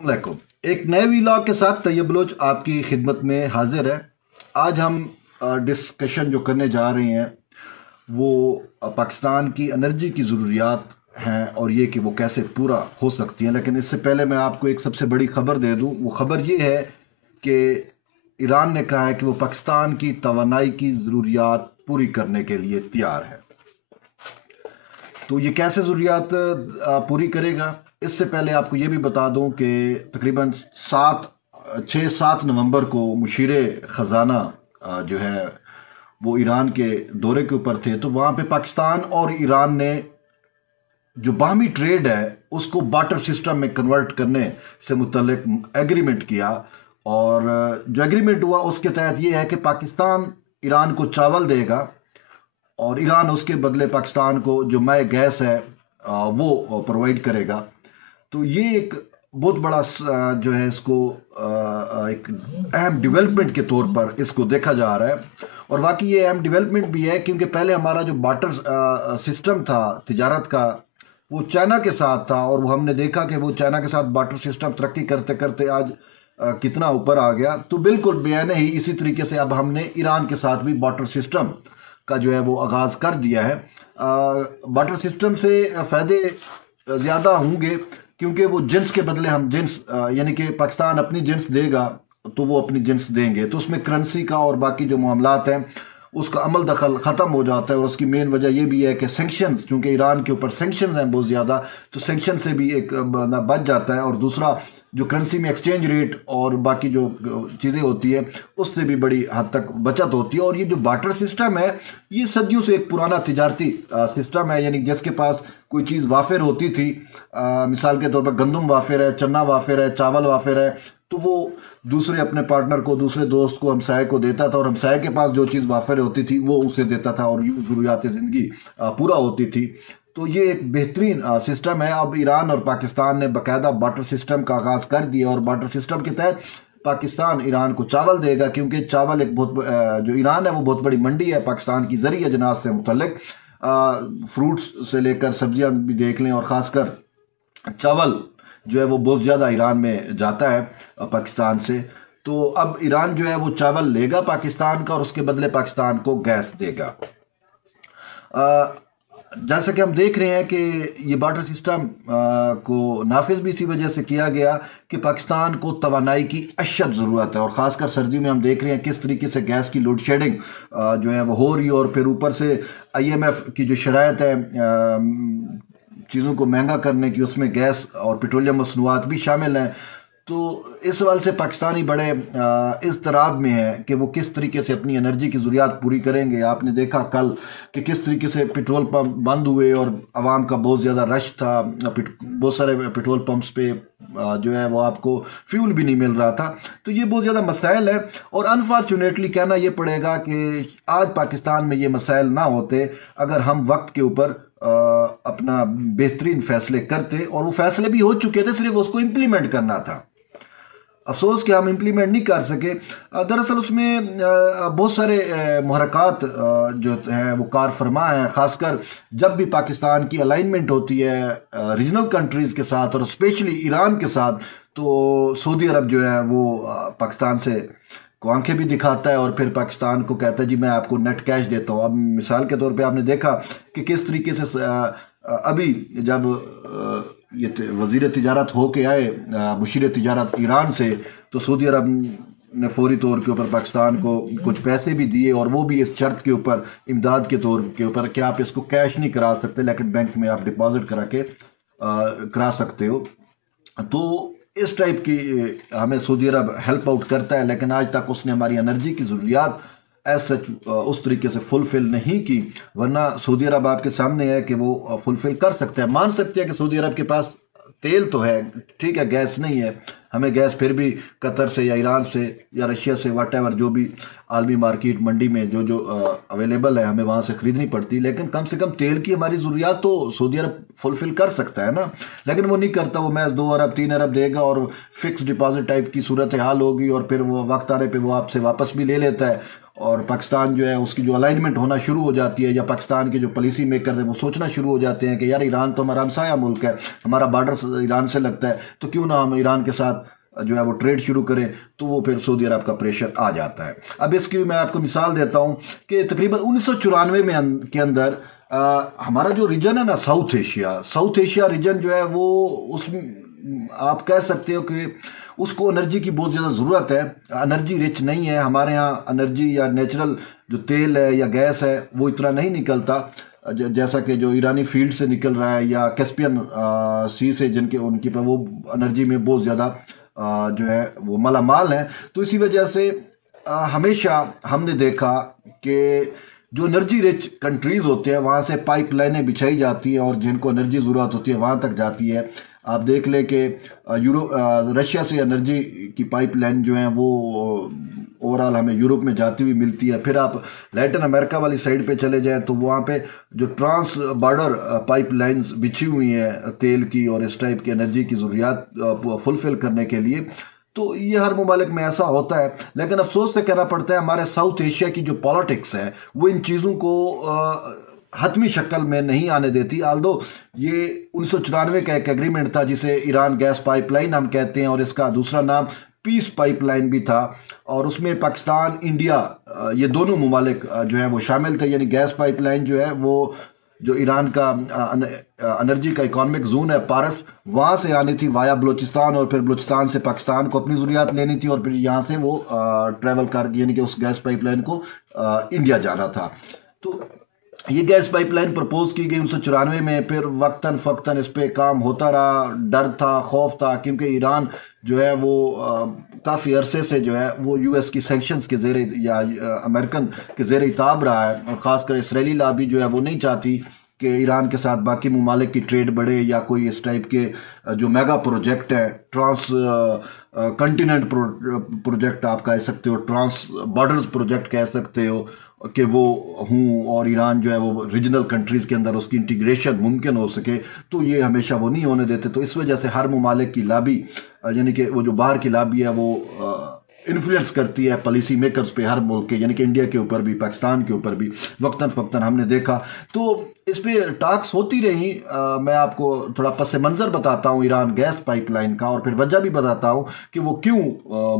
वालेकुम। एक नए वीलॉग के साथ तैयब बलोच आपकी खिदमत में हाजिर है। आज हम डिस्कशन जो करने जा रहे हैं वो पाकिस्तान की एनर्जी की ज़रूरियात हैं और ये कि वो कैसे पूरा हो सकती हैं। लेकिन इससे पहले मैं आपको एक सबसे बड़ी ख़बर दे दूं। वो ख़बर ये है कि ईरान ने कहा है कि वो पाकिस्तान की तवानाई की ज़रूरियात पूरी करने के लिए तैयार है। तो ये कैसे ज़रूरियात पूरी करेगा, इससे पहले आपको ये भी बता दूं कि तकरीबन 6-7 नवंबर को मुशीर ख़जाना जो है वो ईरान के दौरे के ऊपर थे। तो वहाँ पे पाकिस्तान और ईरान ने जो बाहमी ट्रेड है उसको बार्टर सिस्टम में कन्वर्ट करने से मुतल्लिक एग्रीमेंट किया। और जो एग्रीमेंट हुआ उसके तहत ये है कि पाकिस्तान ईरान को चावल देगा और ईरान उसके बदले पाकिस्तान को जो मई गैस है वो प्रोवाइड करेगा। तो ये एक बहुत बड़ा जो है इसको एक अहम डेवलपमेंट के तौर पर इसको देखा जा रहा है। और वाकई ये अहम डेवलपमेंट भी है क्योंकि पहले हमारा जो बार्टर सिस्टम था तिजारत का वो चाइना के साथ था, और वो हमने देखा कि वो चाइना के साथ बार्टर सिस्टम तरक्की करते करते आज कितना ऊपर आ गया। तो बिल्कुल बेआने ही इसी तरीके से अब हमने ईरान के साथ भी बार्टर सिस्टम का जो है वो आगाज़ कर दिया है। बार्टर सिस्टम से फ़ायदे ज़्यादा होंगे क्योंकि वो जिन्स के बदले हम जिन्स यानी कि पाकिस्तान अपनी जिन्स देगा तो वो अपनी जिन्स देंगे, तो उसमें करेंसी का और बाकी जो मामलात हैं उसका अमल दखल ख़त्म हो जाता है। और उसकी मेन वजह यह भी है कि सेंक्शंस, चूँकि ईरान के ऊपर सेंक्शंस हैं बहुत ज़्यादा, तो सेंक्शन से भी एक बंदा बच जाता है। और दूसरा जो करेंसी में एक्सचेंज रेट और बाकी जो चीज़ें होती है उससे भी बड़ी हद तक बचत होती है। और ये जो बार्टर सिस्टम है ये सदियों से एक पुराना तिजारती सिस्टम है, यानी जिसके पास कोई चीज़ वाफिर होती थी, मिसाल के तौर पर गंदम वाफिर है, चना वाफिर है, चावल वाफिर है, तो वो दूसरे अपने पार्टनर को, दूसरे दोस्त को, हमसाये को देता था और हमसाये के पास जो चीज़ वाफिर होती थी वो उसे देता था और यूँ ज़रूरियात ज़िंदगी पूरा होती थी। तो ये एक बेहतरीन सिस्टम है। अब ईरान और पाकिस्तान ने बाकायदा बार्टर सिस्टम का आगाज़ कर दिया और बार्टर सिस्टम के तहत पाकिस्तान ईरान को चावल देगा, क्योंकि चावल एक बहुत जो ईरान है वो बहुत बड़ी मंडी है पाकिस्तान की ज़रिए अजनास से मुतल्लिक। फ्रूट्स से लेकर सब्जियां भी देख लें, और ख़ासकर चावल जो है वो बहुत ज़्यादा ईरान में जाता है पाकिस्तान से। तो अब ईरान जो है वो चावल लेगा पाकिस्तान का और उसके बदले पाकिस्तान को गैस देगा। जैसा कि हम देख रहे हैं कि ये बार्टर सिस्टम को नाफिज भी इसी वजह से किया गया कि पाकिस्तान को तवानाई की अशद ज़रूरत है। और ख़ासकर सर्दियों में हम देख रहे हैं किस तरीके से गैस की लोड शेडिंग जो है वो हो रही है, और फिर ऊपर से IMF की जो शराइत है चीज़ों को महंगा करने की, उसमें गैस और पेट्रोलियम मसनूआत भी शामिल हैं। तो इस सवाल से पाकिस्तानी बड़े इज़्तिराब में है कि वो किस तरीके से अपनी एनर्जी की ज़रूरियात पूरी करेंगे। आपने देखा कल कि किस तरीके से पेट्रोल पंप बंद हुए और आवाम का बहुत ज़्यादा रश था। बहुत सारे पेट्रोल पंप्स पे जो है वो आपको फ्यूल भी नहीं मिल रहा था। तो ये बहुत ज़्यादा मसाइल है, और अनफॉर्चुनेटली कहना ये पड़ेगा कि आज पाकिस्तान में ये मसाइल ना होते अगर हम वक्त के ऊपर अपना बेहतरीन फ़ैसले करते, और वो फ़ैसले भी हो चुके थे, सिर्फ उसको इम्प्लीमेंट करना था। अफसोस कि हम इम्प्लीमेंट नहीं कर सके। दरअसल उसमें बहुत सारे मुहरकात जो हैं वो कार फरमा हैं, ख़ासकर जब भी पाकिस्तान की अलाइनमेंट होती है रीजनल कंट्रीज़ के साथ और स्पेशली ईरान के साथ, तो सऊदी अरब जो है वो पाकिस्तान से को आंखें भी दिखाता है और फिर पाकिस्तान को कहता है जी मैं आपको नेट कैश देता हूँ। अब मिसाल के तौर पे आपने देखा कि किस तरीके से अभी जब ये वज़ीर तिजारत हो के आए मुशीर तिजारत ईरान से, तो सऊदी अरब ने फौरी तौर के ऊपर पाकिस्तान को कुछ पैसे भी दिए, और वो भी इस शर्त के ऊपर, इमदाद के तौर के ऊपर, कि आप इसको कैश नहीं करा सकते लेकिन बैंक में आप डिपॉजिट करा के करा सकते हो। तो इस टाइप की हमें सऊदी अरब हेल्प आउट करता है, लेकिन आज तक उसने हमारी एनर्जी की ज़रूरियात एज सच उस तरीके से फुलफ़िल नहीं की। वरना सऊदी अरब आपके सामने है कि वो फुलफ़िल कर सकते हैं। मान सकते हैं कि सऊदी अरब के पास तेल तो है, ठीक है, गैस नहीं है। हमें गैस फिर भी कतर से या ईरान से या रशिया से वटेवर जो भी आलमी मार्केट मंडी में जो जो अवेलेबल है हमें वहाँ से ख़रीदनी पड़ती, लेकिन कम से कम तेल की हमारी ज़रूरियात तो सऊदी अरब फुलफ़िल कर सकता है ना। लेकिन वो नहीं करता, वो महज 2 अरब 3 अरब देगा और फिक्स डिपॉजिट टाइप की सूरत हाल होगी, और फिर वो वक्त आने पर वो आपसे वापस भी ले लेता है। और पाकिस्तान जो है उसकी जो अलाइनमेंट होना शुरू हो जाती है, या पाकिस्तान के जो पॉलिसी मेकर हैं वो सोचना शुरू हो जाते हैं कि यार ईरान तो हमारा हमसाया मुल्क है, हमारा बॉर्डर ईरान से लगता है, तो क्यों ना हम ईरान के साथ जो है वो ट्रेड शुरू करें, तो वो फिर सऊदी अरब का प्रेशर आ जाता है। अब इसकी मैं आपको मिसाल देता हूँ कि तकरीबन 1994 में के अंदर हमारा जो रीजन है ना, साउथ एशिया रीजन जो है वो, उस आप कह सकते हो कि उसको एनर्जी की बहुत ज़्यादा ज़रूरत है। एनर्जी रिच नहीं है हमारे यहाँ, एनर्जी या नेचुरल जो तेल है या गैस है वो इतना नहीं निकलता जैसा कि जो ईरानी फील्ड से निकल रहा है, या कैस्पियन सी से जिनके उनकी पर वो एनर्जी में बहुत ज़्यादा जो है वो मालामाल है। तो इसी वजह से हमेशा हमने देखा कि जो एनर्जी रिच कंट्रीज़ होते हैं वहाँ से पाइप लाइनें बिछाई जाती हैं और जिनको एनर्जी ज़रूरत होती है वहाँ तक जाती है। आप देख लें कि रशिया से एनर्जी की पाइपलाइन जो है वो ओवरऑल हमें यूरोप में जाती हुई मिलती है। फिर आप लैटिन अमेरिका वाली साइड पे चले जाएं तो वहाँ पे जो ट्रांस बॉर्डर पाइपलाइंस बिछी हुई हैं तेल की और इस टाइप की एनर्जी की ज़रूरियात फुलफ़िल करने के लिए, तो ये हर मुमालिक में ऐसा होता है। लेकिन अफसोस से कहना पड़ता है हमारे साउथ एशिया की जो पॉलिटिक्स है वो इन चीज़ों को हतमी शक्ल में नहीं आने देती। आल्दो ये 1994 का एक एग्रीमेंट था जिसे ईरान गैस पाइपलाइन हम कहते हैं, और इसका दूसरा नाम पीस पाइपलाइन भी था, और उसमें पाकिस्तान, इंडिया, ये दोनों मुमालिक जो हैं वो शामिल थे। यानी गैस पाइपलाइन जो है वो जो ईरान का एनर्जी का इकोनॉमिक जोन है पारस, वहाँ से आनी थी वाया बलूचिस्तान, और फिर बलूचिस्तान से पाकिस्तान को अपनी ज़रूरियात लेनी थी, और फिर यहाँ से वो ट्रैवल कर यानी कि उस गैस पाइपलाइन को इंडिया जाना था। तो ये गैस पाइपलाइन प्रपोज की गई 1994 में। फिर वक्तन फ़क्तन इस पर काम होता रहा, डर था, खौफ था, क्योंकि ईरान जो है वो काफ़ी अरसे से जो है वो यूएस की सैंक्शंस के ज़ेरे या अमेरिकन के ज़ेरे ताब रहा है, और ख़ासकर इसराइली लॉबी जो है वो नहीं चाहती कि ईरान के साथ बाकी ममालिक की ट्रेड बढ़े, या कोई इस टाइप के जो मेगा प्रोजेक्ट है, ट्रांस कंटिनेंट प्रोजेक्ट आप कह सकते हो, ट्रांस बॉर्डर्स प्रोजेक्ट कह सकते हो, कि वो हूँ और ईरान जो है वो रीजनल कंट्रीज़ के अंदर उसकी इंटीग्रेशन मुमकिन हो सके, तो ये हमेशा वो नहीं होने देते। तो इस वजह से हर ममालिक की लॉबी यानी कि वो जो बाहर की लॉबी है वो इन्फ्लुएंस करती है पॉलिसी मेकर्स पे हर मुल्क के, यानी कि इंडिया के ऊपर भी, पाकिस्तान के ऊपर भी वक्तन फ़क्तन हमने देखा। तो इस पर टॉक्स होती रही। मैं आपको थोड़ा पस मंज़र बताता हूँ ईरान गैस पाइपलाइन का, और फिर वजह भी बताता हूँ कि वो क्यों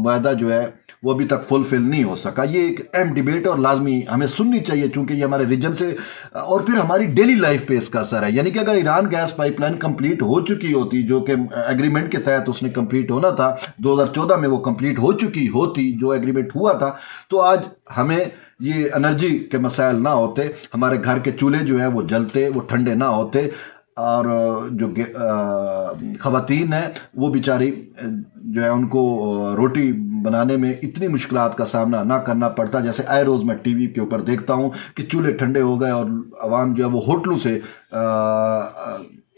मुआहदा जो है वो अभी तक फुलफिल नहीं हो सका। ये एक अहम डिबेट और लाजमी हमें सुननी चाहिए, चूँकि ये हमारे रीजन से और फिर हमारी डेली लाइफ पे इसका असर है। यानी कि अगर ईरान गैस पाइपलाइन कंप्लीट हो चुकी होती, जो कि एग्रीमेंट के तहत उसने कंप्लीट होना था, 2014 में वो कंप्लीट हो चुकी होती जो एग्रीमेंट हुआ था, तो आज हमें ये एनर्जी के मसाइल ना होते, हमारे घर के चूल्हे जो है वो जलते, वो ठंडे ना होते, और जो ख़वातीन हैं वो बेचारी जो है उनको रोटी बनाने में इतनी मुश्किलात का सामना ना करना पड़ता। जैसे आए रोज़ मैं टीवी के ऊपर देखता हूँ कि चूल्हे ठंडे हो गए और आवाम जो है वो होटलों से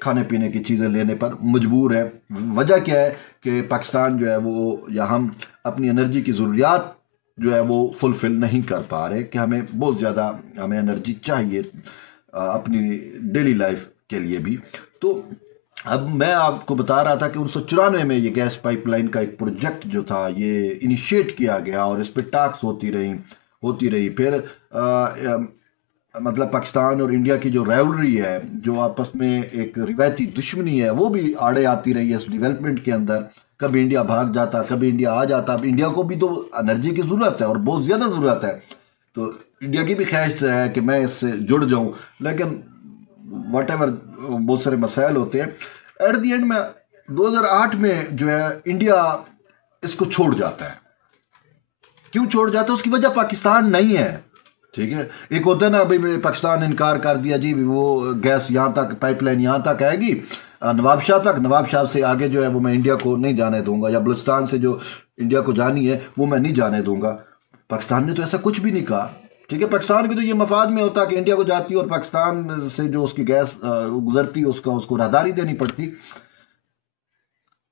खाने पीने की चीज़ें लेने पर मजबूर है। वजह क्या है कि पाकिस्तान जो है वो, या हम अपनी एनर्जी की ज़रूरियात जो है वो फुलफ़िल नहीं कर पा रहे, कि हमें बहुत ज़्यादा हमें एनर्जी चाहिए अपनी डेली लाइफ के लिए भी। तो अब मैं आपको बता रहा था कि 1994 में ये गैस पाइपलाइन का एक प्रोजेक्ट जो था ये इनिशिएट किया गया, और इस पर टॉक्स होती रही। फिर मतलब पाकिस्तान और इंडिया की जो राइवलरी है, जो आपस में एक रिवायती दुश्मनी है, वो भी आड़े आती रही है इस डेवलपमेंट के अंदर। कभी इंडिया भाग जाता, कभी इंडिया आ जाता। अब इंडिया को भी तो एनर्जी की ज़रूरत है और बहुत ज़्यादा ज़रूरत है, तो इंडिया की भी ख्वाहिश है कि मैं इससे जुड़ जाऊँ, लेकिन वट एवर बहुत सारे मसाइल होते हैं। एट दी एंड में 2008 में जो है इंडिया इसको छोड़ जाता है। क्यों छोड़ जाता है? उसकी वजह पाकिस्तान नहीं है, ठीक है। एक होता है ना, भाई पाकिस्तान ने इनकार कर दिया जी, वो गैस यहाँ तक, पाइपलाइन यहाँ तक आएगी नवाब शाह तक, नवाब शाह से आगे जो है वो मैं इंडिया को नहीं जाने दूंगा, या बलूचिस्तान से जो इंडिया को जानी है वो मैं नहीं जाने दूंगा। पाकिस्तान ने तो ऐसा कुछ भी नहीं कहा, ठीक है। पाकिस्तान की तो ये मफाद में होता कि इंडिया को जाती और पाकिस्तान से जो उसकी गैस गुजरती उसको राहदारी देनी पड़ती।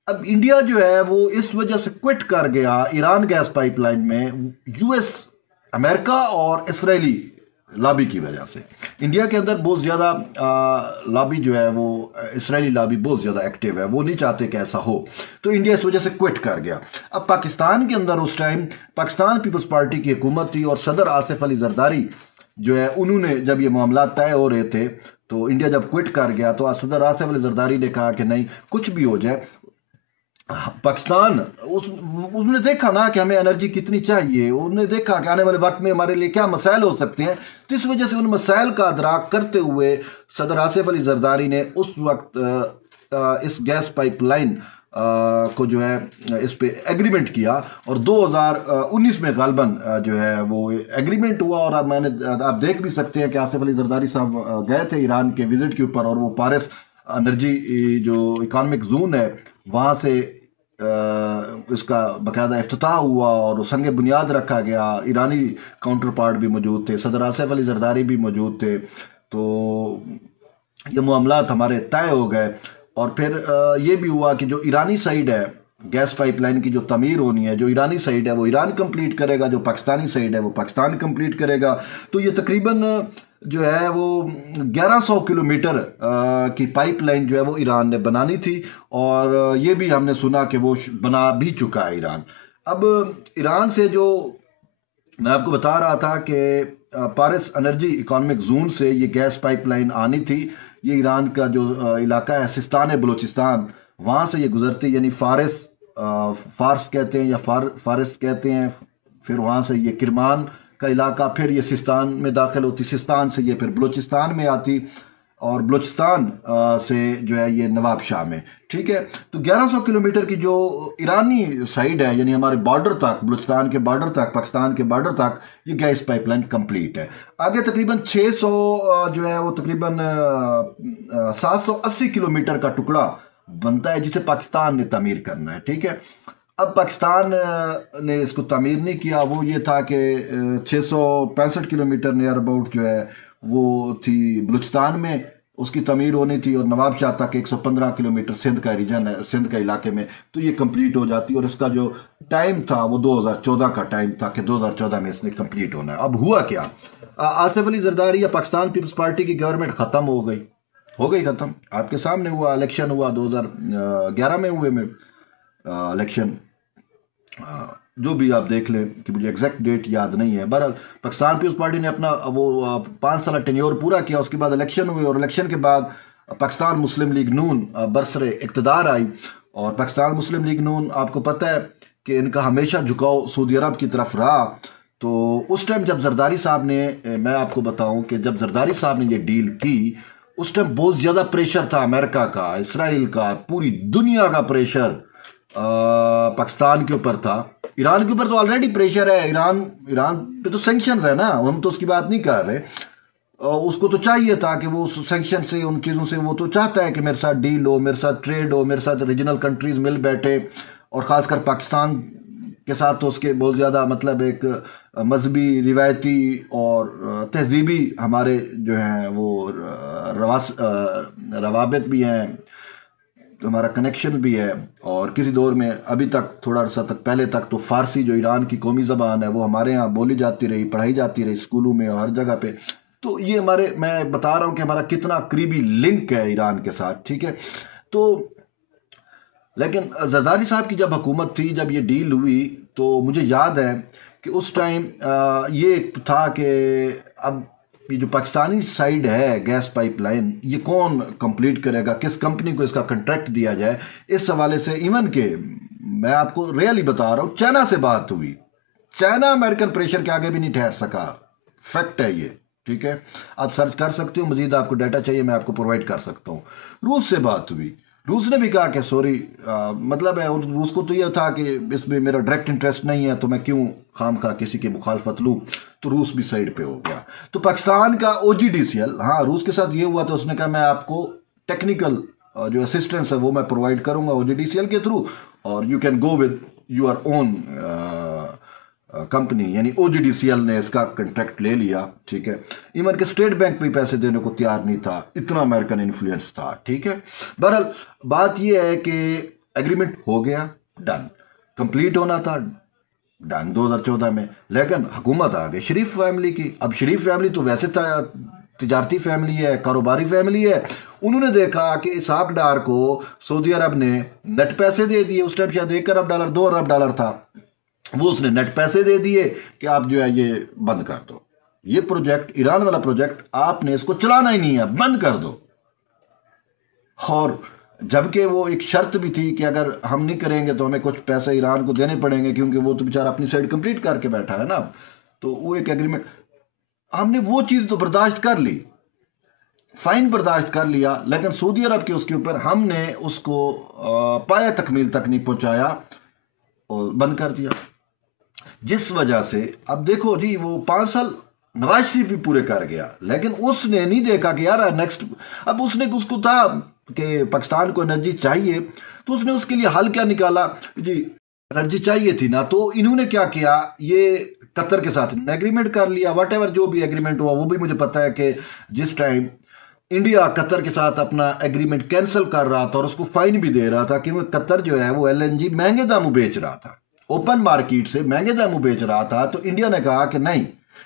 अब इंडिया जो है वो इस वजह से क्विट कर गया ईरान गैस पाइपलाइन में। यूएस, अमेरिका और इसराइली लॉबी की वजह से। इंडिया के अंदर बहुत ज़्यादा लॉबी जो है वो इसराइली लॉबी बहुत ज़्यादा एक्टिव है, वो नहीं चाहते कि ऐसा हो, तो इंडिया इस वजह से क्विट कर गया। अब पाकिस्तान के अंदर उस टाइम पाकिस्तान पीपल्स पार्टी की हुकूमत थी और सदर आसिफ अली जरदारी जो है उन्होंने जब ये मामला तय हो रहे थे, तो इंडिया जब क्विट कर गया तो सदर आसिफ अली जरदारी ने कहा कि नहीं, कुछ भी हो जाए पाकिस्तान उसने देखा ना कि हमें एनर्जी कितनी चाहिए, उन्होंने देखा कि आने वाले वक्त में हमारे लिए क्या मसाइल हो सकते हैं, तो इस वजह से उन मसाइल का अदराक करते हुए सदर आसिफ अली जरदारी ने उस वक्त इस गैस पाइपलाइन को जो है इस पे एग्रीमेंट किया और 2019 में गालबन जो है वो एग्रीमेंट हुआ। और आप देख भी सकते हैं कि आसिफ अली जरदारी साहब गए थे ईरान के विजिट के ऊपर और वो पारिस एनर्जी जो इकोनॉमिक जोन है वहाँ से इसका बाकायदा इफ्तिताह हुआ और संग बुनियाद रखा गया। ईरानी काउंटर पार्ट भी मौजूद थे, सदर आसिफ अली जरदारी भी मौजूद थे, तो ये मामलात हमारे तय हो गए। और फिर ये भी हुआ कि जो ईरानी साइड है गैस पाइपलाइन की जो तमीर होनी है, जो ईरानी साइड है वो ईरान कंप्लीट करेगा, जो पाकिस्तानी साइड है वो पाकिस्तान कंप्लीट करेगा। तो ये तकरीबन जो है वो 1100 किलोमीटर की पाइपलाइन जो है वो ईरान ने बनानी थी और ये भी हमने सुना कि वो बना भी चुका है ईरान। अब ईरान से जो मैं आपको बता रहा था कि पारिस एनर्जी इकोनॉमिक जोन से ये गैस पाइपलाइन आनी थी, ये ईरान का जो इलाका है सिस्तान बलूचिस्तान, वहाँ से ये गुजरती, यानी फारस कहते हैं या फारिस कहते हैं, फिर वहाँ से ये किरमान का इलाका, फिर ये सिस्तान में दाखिल होती, सिस्तान से ये फिर बलूचिस्तान में आती और बलूचिस्तान से जो है ये नवाब शाह में। ठीक है, तो 1100 किलोमीटर की जो ईरानी साइड है यानी हमारे बॉर्डर तक, बलूचिस्तान के बॉर्डर तक, पाकिस्तान के बॉर्डर तक ये गैस पाइपलाइन कंप्लीट है। आगे तकरीबन 600 जो है वो तकरीबन 780 किलोमीटर का टुकड़ा बनता है जिसे पाकिस्तान ने तमीर करना है। ठीक है, अब पाकिस्तान ने इसको तमीर नहीं किया, वो ये था कि 665 किलोमीटर नियर अबाउट जो है वो थी बलूचिस्तान में, उसकी तमीर होनी थी और नवाब शाह तक 115 किलोमीटर सिंध का रीजन है, सिंध के इलाके में, तो ये कंप्लीट हो जाती और इसका जो टाइम था वो 2014 का टाइम था कि 2014 में इसने कंप्लीट होना है। अब हुआ क्या, आसिफ अली जरदारी या पाकिस्तान पीपल्स पार्टी की गवर्नमेंट ख़त्म हो गई ख़त्म, आपके सामने हुआ, इलेक्शन हुआ 2011 में हुए में इलेक्शन, जो भी आप देख लें कि मुझे एग्जैक्ट डेट याद नहीं है। बहरहाल पाकिस्तान पीपल्स पार्टी ने अपना वो 5 साल टेन्योर पूरा किया, उसके बाद इलेक्शन हुए और इलेक्शन के बाद पाकिस्तान मुस्लिम लीग नून बरसरे इक़्तिदार आई। और पाकिस्तान मुस्लिम लीग नून आपको पता है कि इनका हमेशा झुकाव सऊदी अरब की तरफ रहा। तो उस टाइम जब जरदारी साहब ने, मैं आपको बताऊं कि जब जरदारी साहब ने ये डील की उस टाइम बहुत ज़्यादा प्रेशर था अमेरिका का, इसराइल का, पूरी दुनिया का प्रेशर पाकिस्तान के ऊपर था। ईरान के ऊपर तो ऑलरेडी प्रेशर है, ईरान पे तो सैंक्शंस है ना, हम तो उसकी बात नहीं कर रहे। उसको तो चाहिए था कि वो सैंक्शन से, उन चीज़ों से, वो तो चाहता है कि मेरे साथ डील हो, मेरे साथ ट्रेड हो, मेरे साथ रीजनल कंट्रीज मिल बैठे, और ख़ासकर पाकिस्तान के साथ तो उसके बहुत ज़्यादा मतलब एक मजहबी, रिवायती और तहजीबी हमारे जो हैं वो रवाबित भी हैं, तो हमारा कनेक्शन भी है। और किसी दौर में अभी तक थोड़ा अर्सा तक पहले तक तो फ़ारसी जो ईरान की कौमी ज़बान है वो हमारे यहाँ बोली जाती रही, पढ़ाई जाती रही स्कूलों में और हर जगह पे। तो ये हमारे, मैं बता रहा हूँ कि हमारा कितना करीबी लिंक है ईरान के साथ। ठीक है, तो लेकिन जरदारी साहब की जब हुकूमत थी, जब ये डील हुई, तो मुझे याद है कि उस टाइम ये था कि अब ये जो पाकिस्तानी साइड है गैस पाइपलाइन, ये कौन कंप्लीट करेगा, किस कंपनी को इसका कॉन्ट्रैक्ट दिया जाए। इस हवाले से इवन के मैं आपको रियली बता रहा हूँ, चाइना से बात हुई, चाइना अमेरिकन प्रेशर के आगे भी नहीं ठहर सका, फैक्ट है ये। ठीक है, आप सर्च कर सकते हो, मजीद आपको डाटा चाहिए मैं आपको प्रोवाइड कर सकता हूँ। रूस से बात हुई, रूस ने भी कहा कि सॉरी, मतलब है रूस को तो यह था कि इसमें मेरा डायरेक्ट इंटरेस्ट नहीं है, तो मैं क्यों खाम खा किसी की मुखालफत लूँ, तो रूस भी साइड पे हो गया। तो पाकिस्तान का OGDCL, हाँ रूस के साथ ये हुआ तो उसने कहा मैं आपको टेक्निकल जो असिस्टेंस है वो मैं प्रोवाइड करूँगा OGDCL के थ्रू, और you can go with your own company, यानी OGDCL ने इसका कॉन्ट्रैक्ट ले लिया। ठीक है, इवन के स्टेट बैंक भी पैसे देने को तैयार नहीं था, इतना अमेरिकन इन्फ्लुएंस था। ठीक है, बहरहाल बात यह है कि एग्रीमेंट हो गया, डन, कंप्लीट होना था, डन 2014 में। लेकिन हुकूमत आ गई शरीफ फैमिली की। अब शरीफ फैमिली तो वैसे तिजारती फैमिली है, कारोबारी फैमिली है। उन्होंने देखा कि इसहाक डार को सऊदी अरब ने नेट पैसे दे दिए। उस टाइम शायद $1 अरब 2 अरब था। वो उसने नेट पैसे दे दिए कि आप जो है ये बंद कर दो, ये प्रोजेक्ट, ईरान वाला प्रोजेक्ट आपने इसको चलाना ही नहीं है, बंद कर दो। और जबकि वो एक शर्त भी थी कि अगर हम नहीं करेंगे तो हमें कुछ पैसे ईरान को देने पड़ेंगे, क्योंकि वो तो बेचारा अपनी साइड कंप्लीट करके बैठा है ना। तो वो एक एग्रीमेंट, हमने वो चीज़ तो बर्दाश्त कर ली, फाइन बर्दाश्त कर लिया, लेकिन सऊदी अरब के उसके ऊपर हमने उसको पाया तकमील तक नहीं पहुंचाया और बंद कर दिया। जिस वजह से अब देखो जी, वो 5 साल नवाज शरीफ भी पूरे कर गया, लेकिन उसने नहीं देखा कि यार नेक्स्ट, अब उसने उसको था कि पाकिस्तान को एनर्जी चाहिए, तो उसने उसके लिए हल क्या निकाला जी, एनर्जी चाहिए थी ना, तो इन्होंने क्या किया, ये कतर के साथ एग्रीमेंट कर लिया। वट एवर जो भी एग्रीमेंट हुआ, वो भी मुझे पता है कि जिस टाइम इंडिया कतर के साथ अपना एग्रीमेंट कैंसिल कर रहा था और उसको फाइन भी दे रहा था, क्योंकि कतर जो है वो LNG महंगे दामों बेच रहा था, ओपन मार्केट से महंगे दामों बेच रहा था। तो इंडिया ने कहा कि नहीं,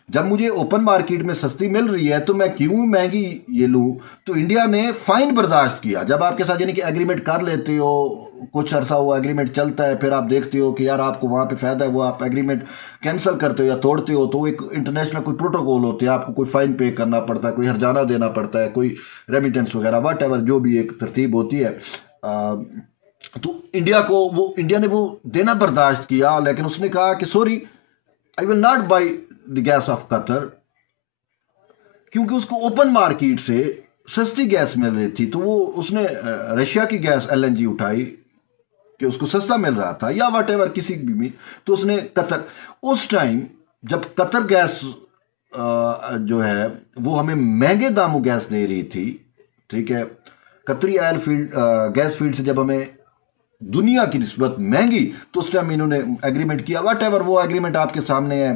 जब मुझे ओपन मार्केट में सस्ती मिल रही है तो मैं क्यों महंगी ये लूं। तो इंडिया ने फाइन बर्दाश्त किया। जब आपके साथ यानी कि एग्रीमेंट कर लेते हो, कुछ अरसा वो एग्रीमेंट चलता है, फिर आप देखते हो कि यार आपको वहाँ पे फ़ायदा है, वो आप एग्रीमेंट कैंसिल करते हो या तोड़ते हो, तो एक इंटरनेशनल कोई प्रोटोकॉल होते हैं, आपको कोई फ़ाइन पे करना पड़ता है, कोई हर्जाना देना पड़ता है, कोई रेमिटेंस वगैरह, वट एवर जो भी एक तरतीब होती है। तो इंडिया ने वो देना बर्दाश्त किया, लेकिन उसने कहा कि sorry, I will not by the gas off Qatar, क्योंकि उसको ओपन मार्केट से सस्ती गैस मिल रही थी। तो वो उसने रशिया की गैस LNG उठाई कि उसको सस्ता मिल रहा था, या वट एवर किसी भी में। तो उसने कतर, उस टाइम जब कतर गैस जो है वो हमें महंगे दामों गैस दे रही थी, ठीक है, कतरी ऑयल फील्ड गैस फील्ड से जब हमें दुनिया की निस्बत महंगी, तो उस टाइम इन्होंने एग्रीमेंट किया। वट एवर वो एग्रीमेंट आपके सामने है,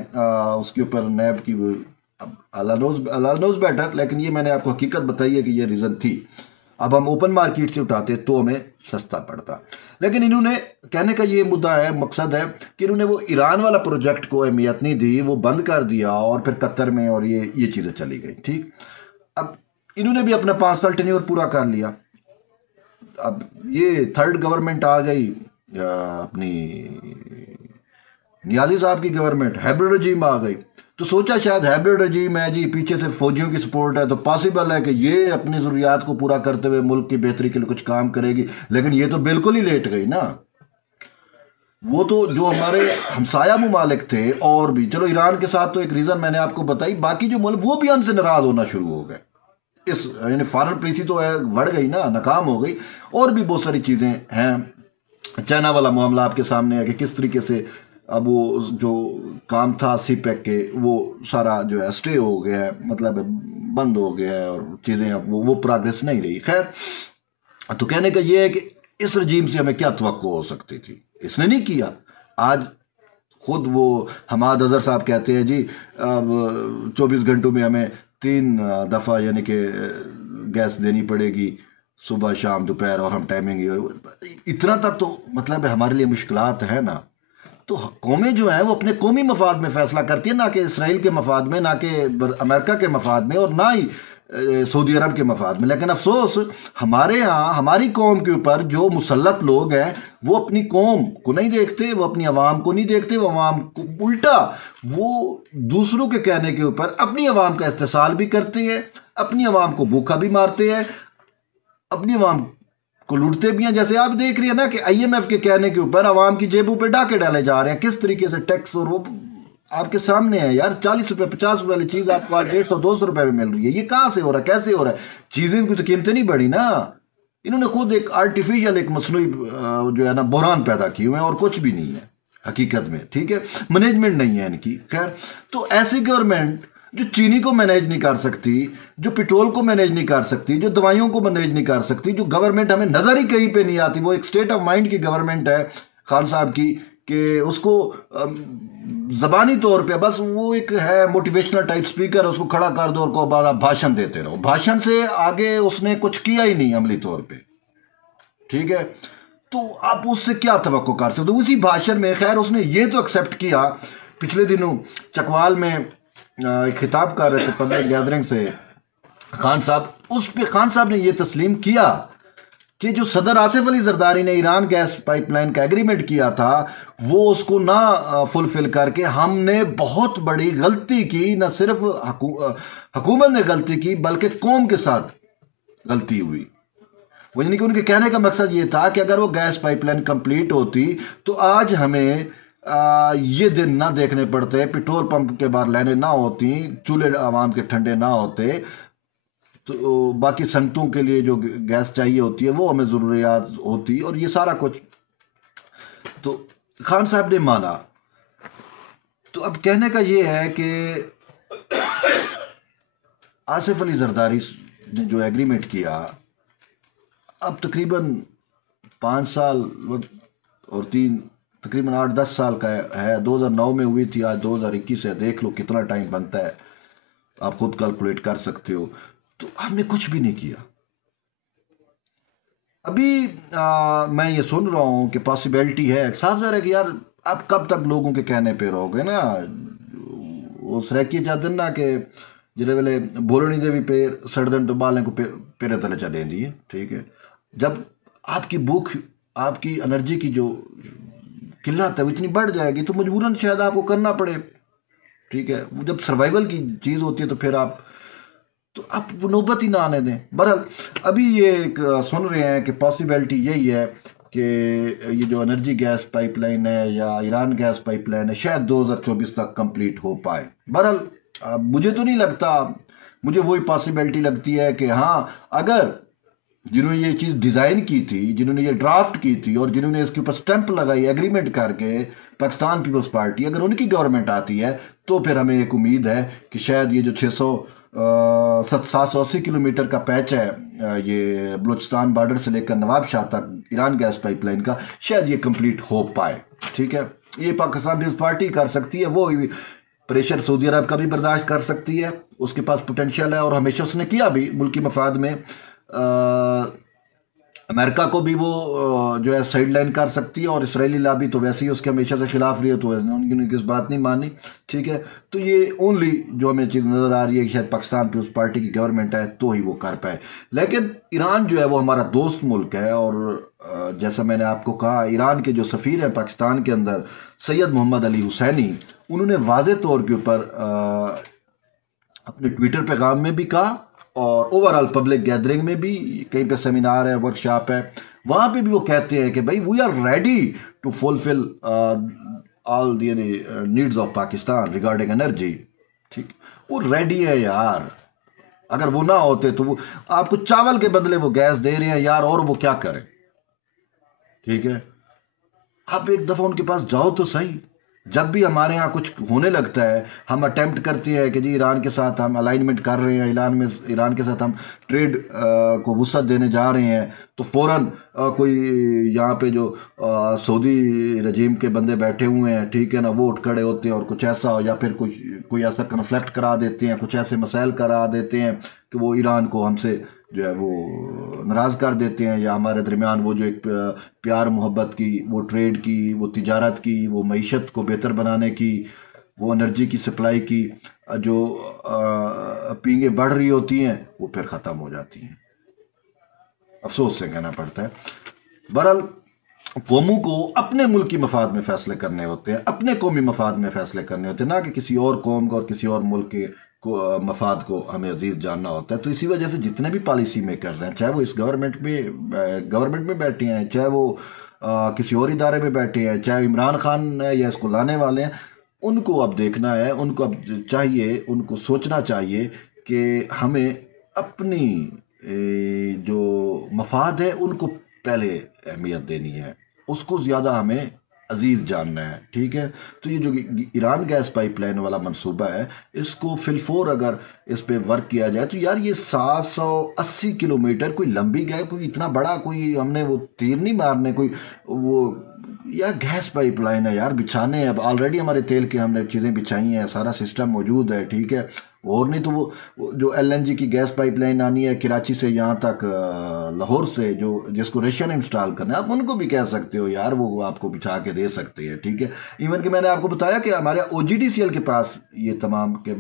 उसके ऊपर नैब की अल्लाह नोज बेटर, लेकिन ये मैंने आपको हकीकत बताई है कि ये रीज़न थी। अब हम ओपन मार्केट से उठाते तो हमें सस्ता पड़ता, लेकिन इन्होंने, कहने का ये मुद्दा है, मकसद है कि इन्होंने वो ईरान वाला प्रोजेक्ट को अहमियत नहीं दी, वो बंद कर दिया और फिर कतर में और ये चीज़ें चली गई। ठीक, अब इन्होंने भी अपना 5 साल टेन्योर पूरा कर लिया। अब ये थर्ड गवर्नमेंट आ गई, अपनी नियाजी साहब की गवर्नमेंट, हाइब्रिड रजीम आ गई। तो सोचा शायद हाइब्रिड रजीम है जी, पीछे से फौजियों की सपोर्ट है, तो पॉसिबल है कि ये अपनी ज़रूरियात को पूरा करते हुए मुल्क की बेहतरी के लिए कुछ काम करेगी। लेकिन ये तो बिल्कुल ही लेट गई ना। वो तो जो हमारे हमसाया मुमालिक थे, और भी चलो ईरान के साथ तो एक रीज़न मैंने आपको बताई, बाकी जो मुल्क वो भी हमसे नाराज़ होना शुरू हो गए। इस यानी फॉरेन पॉलिसी तो है बढ़ गई ना, नाकाम हो गई। और भी बहुत सारी चीज़ें हैं। चाइना वाला मामला आपके सामने है कि किस तरीके से अब वो जो काम था CPEC के, वो सारा जो है स्टे हो गया है, मतलब बंद हो गया है, और चीज़ें अब वो प्रोग्रेस नहीं रही। खैर, तो कहने का ये है कि इस रजीम से हमें क्या तवक्को हो सकती थी, इसने नहीं किया। आज खुद वो हमाद अजहर साहब कहते हैं जी, अब 24 घंटों में हमें 3 दफ़ा यानी कि गैस देनी पड़ेगी, सुबह शाम दोपहर, और हम टाइमिंग इतना तक तो मतलब हमारे लिए मुश्किलात है ना। तो कौमें जो हैं वो अपने कौमी मफाद में फ़ैसला करती है, ना कि इसराइल के मफाद में, ना कि अमेरिका के मफाद में, और ना ही सऊदी अरब के मफाद में। लेकिन अफसोस हमारे यहाँ हमारी कौम के ऊपर जो मुसल्लत लोग हैं वो अपनी कौम को नहीं देखते, वो अपनी आवाम को नहीं देखते, वो आवाम को उल्टा वो दूसरों के कहने के ऊपर अपनी आवाम का इस्तेसाल भी करते हैं, अपनी आवाम को भूखा भी मारते हैं, अपनी आवाम को लूटते भी हैं। जैसे आप देख रहे हैं ना कि IMF के कहने के ऊपर आवाम की जेबों पे डाके डाले जा रहे हैं, किस तरीके से टैक्स, और वो आपके सामने है यार। 40 रुपये 50 रुपये वाली चीज़ आपको आज 150-200 रुपये में मिल रही है। ये कहाँ से हो रहा है, कैसे हो रहा है? चीज़ें की तो कीमतें नहीं बढ़ी ना। इन्होंने खुद एक आर्टिफिशियल, एक मसनूई जो है ना बहरान पैदा किए हुए हैं, और कुछ भी नहीं है हकीकत में। ठीक है, मैनेजमेंट नहीं है इनकी। खैर, तो ऐसी गवर्नमेंट जो चीनी को मैनेज नहीं कर सकती, जो पेट्रोल को मैनेज नहीं कर सकती, जो दवाइयों को मैनेज नहीं कर सकती, जो गवर्नमेंट हमें नज़र ही कहीं पे नहीं आती, वो एक स्टेट ऑफ माइंड की गवर्नमेंट है खान साहब की, कि उसको ज़बानी तौर पे बस वो एक है मोटिवेशनल टाइप स्पीकर, उसको खड़ा कर दो और को बाद आप भाषण देते रहो। भाषण से आगे उसने कुछ किया ही नहीं अमली तौर पे। ठीक है, तो आप उससे क्या तवक्को कर सकते हो? उसी भाषण में खैर उसने ये तो एक्सेप्ट किया, पिछले दिनों चकवाल में एक खिताब कर रहे थे पब्लिक गैदरिंग से खान साहब, उस पे खान साहब ने ये तस्लीम किया कि जो सदर आसिफ अली जरदारी ने ईरान गैस पाइपलाइन का एग्रीमेंट किया था वो उसको ना फुलफिल करके हमने बहुत बड़ी गलती की। न सिर्फ हुकूमत ने गलती की बल्कि कौम के साथ गलती हुई। वो यानी कि उनके कहने का मकसद ये था कि अगर वो गैस पाइपलाइन कंप्लीट होती तो आज हमें ये दिन ना देखने पड़ते, पेट्रोल पंप के बाहर लाइनें ना होती, चूल्हे आवाम के ठंडे ना होते, तो बाकी संतों के लिए जो गैस चाहिए होती है वो हमें ज़रूरियात होती, और ये सारा कुछ तो खान साहब ने माना। तो अब कहने का ये है कि आसिफ अली जरदारी ने जो एग्रीमेंट किया, अब तकरीबन 5 साल और 3 तकरीबन 8-10 साल का है। 2009 में हुई थी, आज 2021 है, देख लो कितना टाइम बनता है, आप खुद कैलकुलेट कर सकते हो। तो हमने कुछ भी नहीं किया। अभी मैं ये सुन रहा हूँ कि पॉसिबिलिटी है, साफ ज़ाहिर है कि यार आप कब तक लोगों के कहने पे रहोगे ना। वो सरेकी जाते ना कि जिले वेले बोलनी दे भी पेर सड़दन तो बालें को पेरे तले चले दिए, ठीक है। जब आपकी भूख, आपकी एनर्जी की जो किल्लत है वो इतनी बढ़ जाएगी तो मजबूरन शायद आपको करना पड़े, ठीक है। वो जब सर्वाइवल की चीज़ होती है तो फिर आप वो नौबत ही ना आने दें। बहरहाल अभी ये एक सुन रहे हैं कि पॉसिबिलिटी यही है कि ये जो एनर्जी गैस पाइपलाइन है या ईरान गैस पाइपलाइन है शायद 2024 तक कंप्लीट हो पाए। बहरहाल मुझे तो नहीं लगता, मुझे वही पॉसिबिलिटी लगती है कि हाँ, अगर जिन्होंने ये चीज़ डिज़ाइन की थी, जिन्होंने ये ड्राफ्ट की थी और जिन्होंने इसके ऊपर स्टैंप लगाई एग्रीमेंट करके, पाकिस्तान पीपल्स पार्टी, अगर उनकी गवर्नमेंट आती है तो फिर हमें एक उम्मीद है कि शायद ये जो 780 किलोमीटर का पैच है ये बलूचिस्तान बॉर्डर से लेकर नवाब शाह तक ईरान गैस पाइपलाइन का, शायद ये कंप्लीट हो पाए, ठीक है। ये पाकिस्तान पीपल्स पार्टी कर सकती है, वो प्रेशर सऊदी अरब का भी बर्दाश्त कर सकती है, उसके पास पोटेंशियल है और हमेशा उसने किया भी मुल्की मफाद में। अमेरिका को भी वो जो है साइड लाइन कर सकती है, और इसराइली लाबी तो वैसे ही उसके हमेशा से खिलाफ रही है, तो उनकी इस बात नहीं मानी, ठीक है। तो ये ओनली जो हमें चीज़ नज़र आ रही है कि शायद पाकिस्तान पीपल्स पार्टी की गवर्नमेंट है तो ही वो कर पाए। लेकिन ईरान जो है वो हमारा दोस्त मुल्क है, और जैसा मैंने आपको कहा, ईरान के जो सफ़ीर हैं पाकिस्तान के अंदर सैयद मोहम्मद अली हुसैनी, उन्होंने वाज़े तौर के ऊपर अपने ट्विटर पैगाम में भी कहा और ओवरऑल पब्लिक गैदरिंग में भी, कहीं पे सेमिनार है, वर्कशॉप है, वहाँ पे भी वो कहते हैं कि भाई we are ready to fulfil all the needs of Pakistan regarding energy, ठीक। वो रेडी है यार, अगर वो ना होते तो वो आपको चावल के बदले वो गैस दे रहे हैं यार, और वो क्या करें, ठीक है। आप एक दफ़ा उनके पास जाओ तो सही। जब भी हमारे यहाँ कुछ होने लगता है, हम अटेम्प्ट करते हैं कि जी ईरान के साथ हम अलाइनमेंट कर रहे हैं, ईरान के साथ हम ट्रेड को वुसअत देने जा रहे हैं, तो फ़ौरन कोई यहाँ पे जो सऊदी रजीम के बंदे बैठे हुए हैं, ठीक है ना, वो उठ खड़े होते हैं और कुछ ऐसा हो, या फिर कोई ऐसा कन्फ्लिक्ट करा देते हैं, कुछ ऐसे मसाइल करा देते हैं कि वो ईरान को हमसे जो है वो नाराज़ कर देते हैं, या हमारे दरमियान वो जो एक प्यार मोहब्बत की, वो ट्रेड की, वो तिजारत की, वो मईशत को बेहतर बनाने की, वो एनर्जी की सप्लाई की जो पींगे बढ़ रही होती हैं, वो फिर ख़त्म हो जाती हैं। अफसोस से कहना पड़ता है। बहरहाल कौमों को अपने मुल्क की मफाद में फ़ैसले करने होते हैं, अपने कौमी मफाद में फ़ैसले करने होते हैं, ना कि किसी और कौम को और किसी और मुल्क के मफाद को हमें अजीज़ जानना होता है। तो इसी वजह से जितने भी पॉलिसी मेकर्स हैं, चाहे वो इस गवर्नमेंट में बैठे हैं, चाहे वो किसी और इदारे में बैठे हैं, चाहे इमरान खान है या इसको लाने वाले हैं, उनको अब देखना है, उनको अब चाहिए, उनको सोचना चाहिए कि हमें अपनी जो मफाद है उनको पहले अहमियत देनी है, उसको ज़्यादा हमें अजीज़ जानना है, ठीक है। तो ये जो ईरान गैस पाइपलाइन वाला मंसूबा है, इसको फिलफोर अगर इस पे वर्क किया जाए तो यार ये 780 किलोमीटर कोई लंबी गैस, कोई इतना बड़ा, कोई हमने वो तीर नहीं मारने, कोई वो यार गैस पाइपलाइन है यार, बिछाने हैं, अब ऑलरेडी हमारे तेल की हमने चीज़ें बिछाई हैं, सारा सिस्टम मौजूद है, ठीक है। और नहीं तो वो जो एलएनजी की गैस पाइपलाइन आनी है कराची से यहाँ तक, लाहौर से, जो जिसको रशियन इंस्टॉल करना है, आप उनको भी कह सकते हो यार, वो आपको बिछा के दे सकते हैं, ठीक है। इवन कि मैंने आपको बताया कि हमारे ओजीडीसीएल के पास ये तमाम के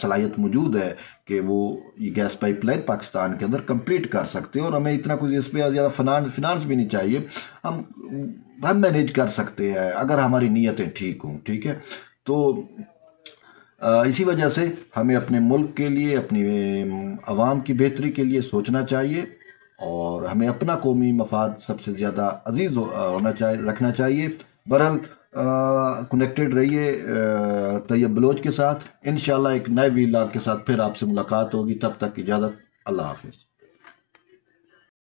सलाहियत मौजूद है कि वो ये गैस पाइपलाइन पाकिस्तान के अंदर कंप्लीट कर सकते हैं, और हमें इतना कुछ इस पर ज़्यादा फिनांस भी नहीं चाहिए, हम हम मैनेज कर सकते हैं अगर हमारी नीयतें ठीक हों, ठीक है। तो इसी वजह से हमें अपने मुल्क के लिए, अपनी आवाम की बेहतरी के लिए सोचना चाहिए, और हमें अपना कौमी मफाद सबसे ज़्यादा अजीज़ होना चाहिए, रखना चाहिए। बहरहाल कनेक्टेड रहिए तैयब बलोच के साथ। इंशाल्लाह एक नए वीलॉग के साथ फिर आपसे मुलाकात होगी, तब तक इजाज़त, अल्लाह हाफिज़।